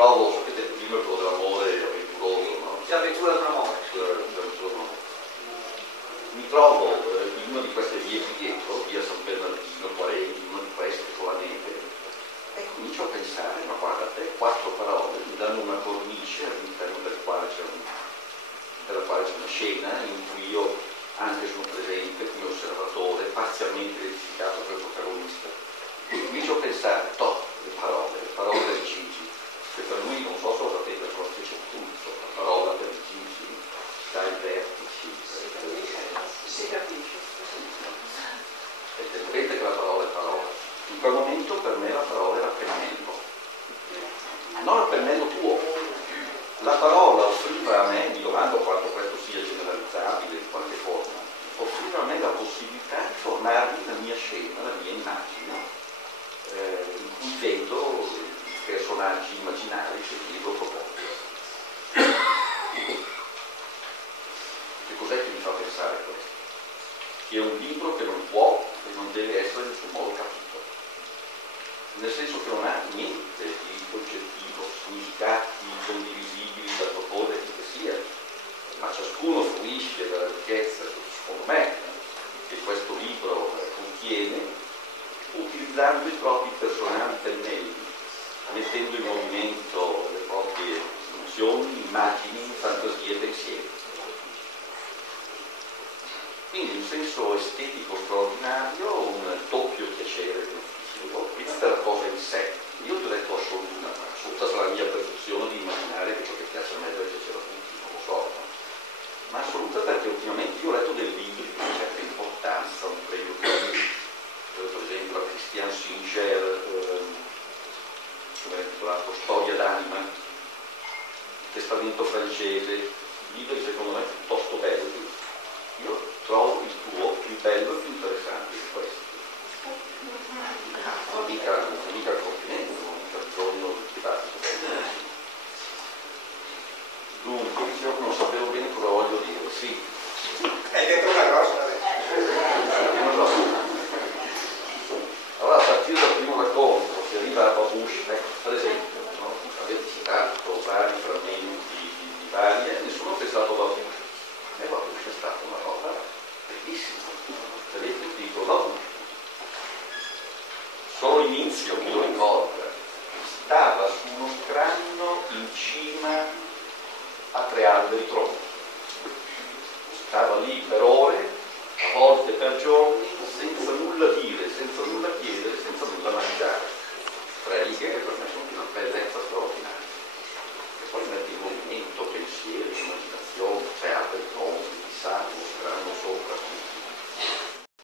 trovo, sapete, il primo è quello dell'amore avventuroso, no? L'avventura dell'amore. Mi trovo in una di queste vie qui dietro, via San Bernardino, Quarenti, una di queste con la neve, e comincio a pensare, ma guarda te, 4 parole mi danno una cornice all'interno della quale c'è una scena in cui io anche sono presente come osservatore, parzialmente identificato come protagonista. Comincio a pensare, le parole del Gigi, che per lui non so se lo sapete, però c'è un punto, la parola per Gigi dai vertici. Si capisce. E vedete che la parola è parola. In quel momento per me la parola era pennello. Non il pennello tuo. La parola offriva a me, mi domando quanto questo sia generalizzabile in qualche forma, offriva a me la possibilità di formarmi la mia scena, la mia immagine, in cui vedo i personaggi immaginari che il libro propone. Che cos'è che mi fa pensare questo? Che è un libro che non può e non deve essere in nessun modo capito, nel senso che non ha niente di oggettivo, significati condivisibili da proporre che sia, ma ciascuno fruisce della ricchezza, secondo me, che questo libro contiene, utilizzando i propri personali pennelli, mettendo in movimento le proprie emozioni, immagini, fantasie e pensieri. Quindi un senso estetico straordinario, un doppio piacere che non dicevo, prima della cosa in sé. Io ti ho detto assoluta sarà la mia percezione di immaginare che ciò che piace a me deve piacere a tutti, non lo so, no? Ma assoluta perché ultimamente io ho letto dei libri di una certa importanza, un premio per esempio la Christian Singer, come è intitolato Storia d'anima, Testamento francese, libri secondo me piuttosto belli. Io trovo il tuo più bello e più interessante di questo. Non mica il complimento, non mica bisogno di farsi. Dunque, dicevo che non sapevo bene cosa voglio dire, sì. Hai detto una cosa, Allora, a partire dal primo racconto, si arriva a Babush, per esempio, no? Avete citato vari frammenti di varie, nessuno ha pensato a Babush. E Babush è stata una roba bellissima. Vedete, dico Babush. Solo inizio, chi lo ricorda, stava su uno scranno in cima a 3 alberi tronchi. Stava lì per ore, a volte per giorni, senza nulla dire, senza nulla chiedere,